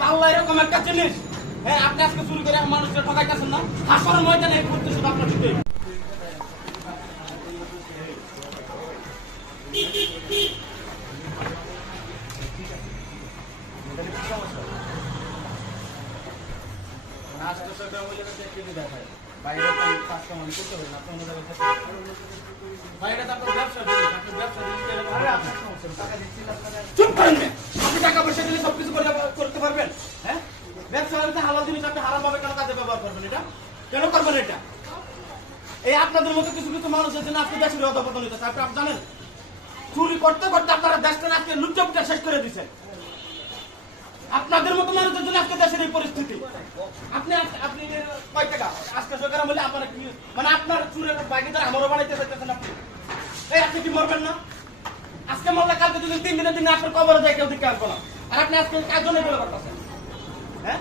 পাল্লা এরকম একটা জিনিস, হ্যাঁ আপনি আজকে চুরি করে মানুষকে ঠকাইতেছেন না, হাসরের ময়দানে ঘুরতে শুধু আপনার দিতে বাইরে কাস্টমার করতে হবে না, বাইরে তো আপনার ব্যবসা চুপ করেন। আপনি টাকা পয়সা দিলে সবকিছু করতে পারবেন? হ্যাঁ, ব্যবসা হচ্ছে হালাল জিনিস, আপনি হারাম ভাবে কেন কাজে ব্যবহার করবেন? এটা কেন করবেন? এটা এই আপনাদের মতো কিছু কিছু মানুষের জন্য আজকে দেশের অধপতন হইতেছে। আপনি জানেন, চুরি করতে করতে আপনারা দেশটা আজকে লুচ্চাপুটা শেষ করে দিচ্ছেন। আপনাদের মতো মানুষের জন্য আজকে দেশের এই পরিস্থিতি। আপনি আপনি কয় টাকা আজকে সরকার বলে আপনারা কি মানে আপনার চুরের বাইকে যারা আমারও বানাইতে চাইতেছেন আপনি? এই আপনি কি মরবেন না? আজকে মরলে কালকে যদি 3 দিনের দিনে আপনার কবরে যায় কেউ দিকে আসবো না। আর আপনি আজকে কার জন্য এগুলো করতেছেন? হ্যাঁ,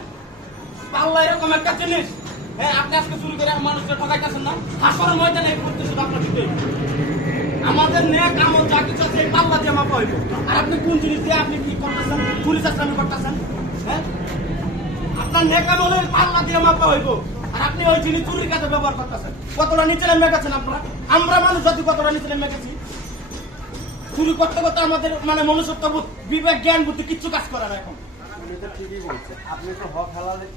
পাল্লা এরকম একটা জিনিস, হ্যাঁ আপনি আজকে চুরি করে মানুষকে ঠকাইতেছেন না, হাসরের ময়দানে ঘুরতে শুধু আপনার দিতে আমাদের নেক আমল যা কিছু আছে এই পাল্লা দিয়ে মাপা হইব। আর আপনি কোন জিনিস দিয়ে আপনি কি করতেছেন? পুলিশ আসলামি করতেছেন? হ্যাঁ, আপনার নেক আমলের পাল্লা দিয়ে মাপা হইব, আর আপনি ওই জিনিস চুরির কাজে ব্যবহার করতেছেন। কতটা নিচে নেমে গেছেন আপনারা? আমরা মানুষ যদি কতটা নিচে নেমে গেছি, চুরি করতে করতে আমাদের মানে মনুষ্যত্ববোধ, বিবেক, জ্ঞান, বুদ্ধি কিচ্ছু কাজ করে না এখন। আপনি তো ঠিকই বলছেন, আপনি তো হক হালালে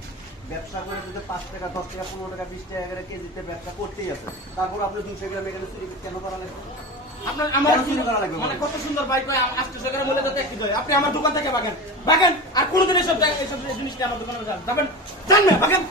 ব্যবসা করে যদি 5 টাকা 10 টাকা 15 টাকা 20 টাকা করে কেজিতে ব্যবসা করতেই আছে, তারপর আপনি 200 গ্রাম এখানে চুরি কেন করা লাগবে? আপনার আমার মানে কত সুন্দর বাইক হয়, 800 টাকার মূল্য যাতে একই হয়। আপনি আমার দোকান থেকে ভাগেন, আর কোনোদিন এসব জিনিসটা আমার দোকানে যাবেন না, ভাগেন।